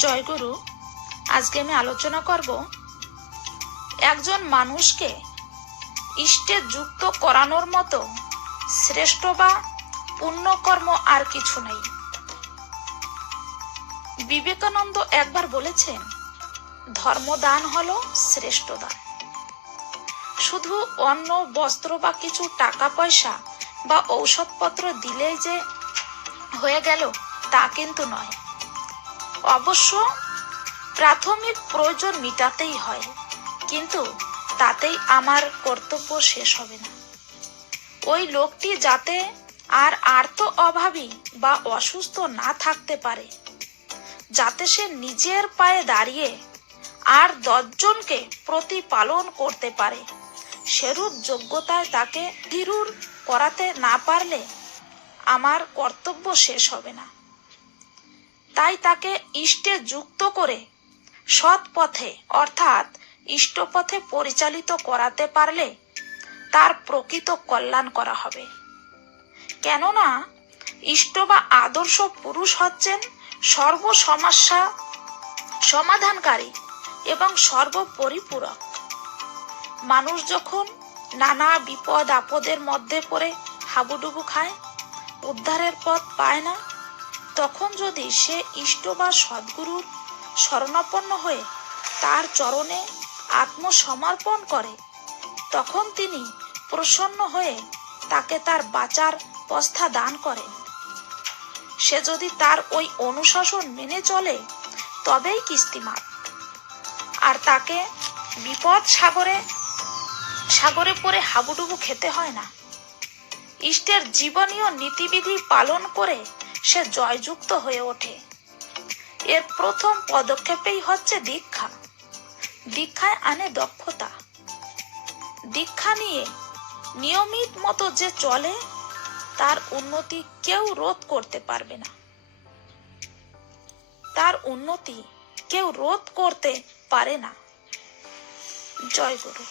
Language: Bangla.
জয়গুরু, আজকে আমি আলোচনা করব একজন মানুষকে ইষ্টে যুক্ত করানোর মতো শ্রেষ্ঠ বা পুণ্যকর্ম আর কিছু নেই। বিবেকানন্দ একবার বলেছেন, ধর্মদান হলো শ্রেষ্ঠ দান। শুধু অন্ন, বস্ত্র বা কিছু টাকা পয়সা বা ঔষধপত্র দিলেই যে হয়ে গেল তা কিন্তু নয়। অবশ্য প্রাথমিক প্রয়োজন মিটাতেই হয়, কিন্তু তাতেই আমার কর্তব্য শেষ হবে না। ওই লোকটি যাতে আর আর্ত অভাবী বা অসুস্থ না থাকতে পারে, যাতে সে নিজের পায়ে দাঁড়িয়ে আর 10 জনকে প্রতিপালন করতে পারে, সেরূপ যোগ্যতায় তাকে ধীরুর করাতে না পারলে আমার কর্তব্য শেষ হবে না। তাই তাকে ইষ্টে যুক্ত করে সৎ পথে অর্থাৎ ইষ্টপথে পরিচালিত করাতে পারলে তার প্রকৃত কল্যাণ করা হবে। কেননা ইষ্ট বা আদর্শ পুরুষ হচ্ছেন সর্ব সমস্যা সমাধানকারী এবং সর্বপরিপূরক। মানুষ যখন নানা বিপদ আপদের মধ্যে পড়ে হাবুডুবু খায়, উদ্ধারের পথ পায় না, তখন যদি সে ইষ্ট বা সদ্গুরুর শরণাপন্ন হয়ে তার চরণে আত্মসমর্পণ করে, তখন তিনি প্রসন্ন হয়ে তাকে তার বাঁচার পন্থা দান করেন। সে যদি তার ওই অনুশাসন মেনে চলে তবেই কিস্তিমাত, আর তাকে বিপদ সাগরে পড়ে হাবুডুবু খেতে হয় না। ইষ্টের জীবনীয় নীতিবিধি পালন করে সে জয়যুক্ত হয়ে ওঠে। এর প্রথম পদক্ষেপেই হচ্ছে দীক্ষা। দীক্ষায় আনে দক্ষতা। দীক্ষা নিয়ে নিয়মিত মতো যে চলে, তার উন্নতি কেউ রোধ করতে পারবে না। তার উন্নতি কেউ রোধ করতে পারে না। জয় গুরু।